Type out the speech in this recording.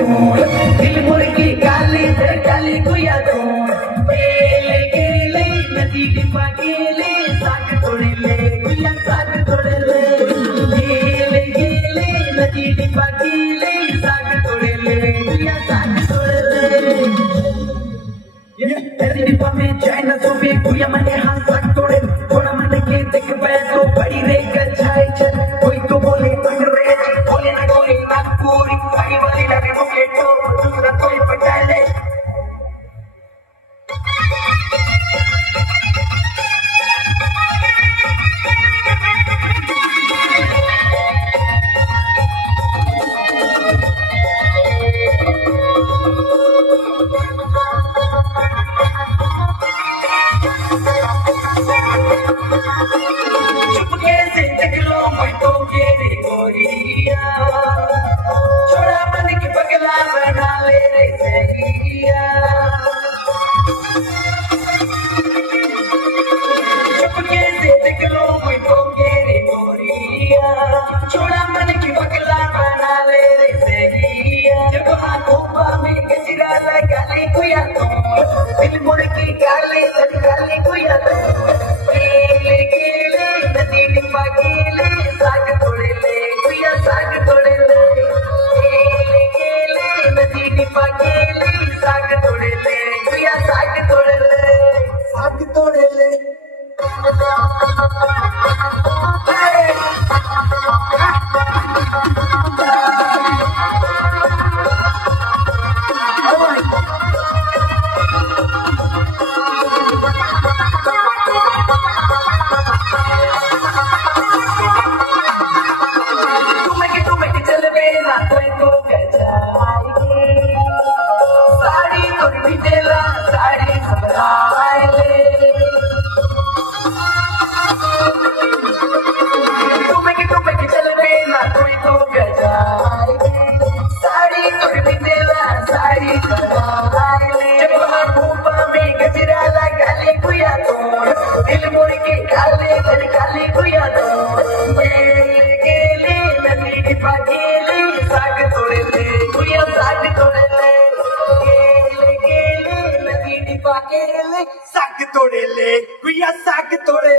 तोड दिल मुर्गी गाली तर गाली गुया तोड गेले गेले नदी डिपा गेले साग तोडले गुया साग तोडले गेले गेले नदी डिपा गेले साग तोडले गुया साग तोडले नदी डिपा में चाइना तो भी गुया मने हाथ साग तोड़े थोड़ा मन के देख पाए तो बड़ी रे गछाई चल कोई तो बोले अंग्रेज बोले ना कोई नागपुरी गाड़ी वाली लगे मुके तो दूसरा कोई पटाले चुपके से देख लो मैं तो रे गोरिया छोड़ा मन के पगला बना ले रे सहिया चुपके से देख लो मैं तो रे गोरिया छोड़ा मन के पगला बना ले रे सहिया जब हाथों में गजरा लगा ले गुया तो दिल मुड़ के गाले गाले गुया तो गेले गेले नदी डिपा गेले साग तोड़ले गुया साग तोड़ले गेले गेले नदी डिपा गेले साग तोड़ले गुया साग तोड़ले तुम्हें चल बेना तो गजाएगी साड़ी और भी देला साड़ी घबराए तुम्हें चल बेना तो गजाएगी साड़ी और भी देला साड़ी घबराए जब हाथों में गजरा लगा ले गुया तोड़ दिल मुड़ के गाले गुया तोड़ गेले नदी डिपा गेले साग तोड़ले गुया साग तोड़ले गेले गेले नदी डिपा गेले साग तोड़ले गुया साग तोड़े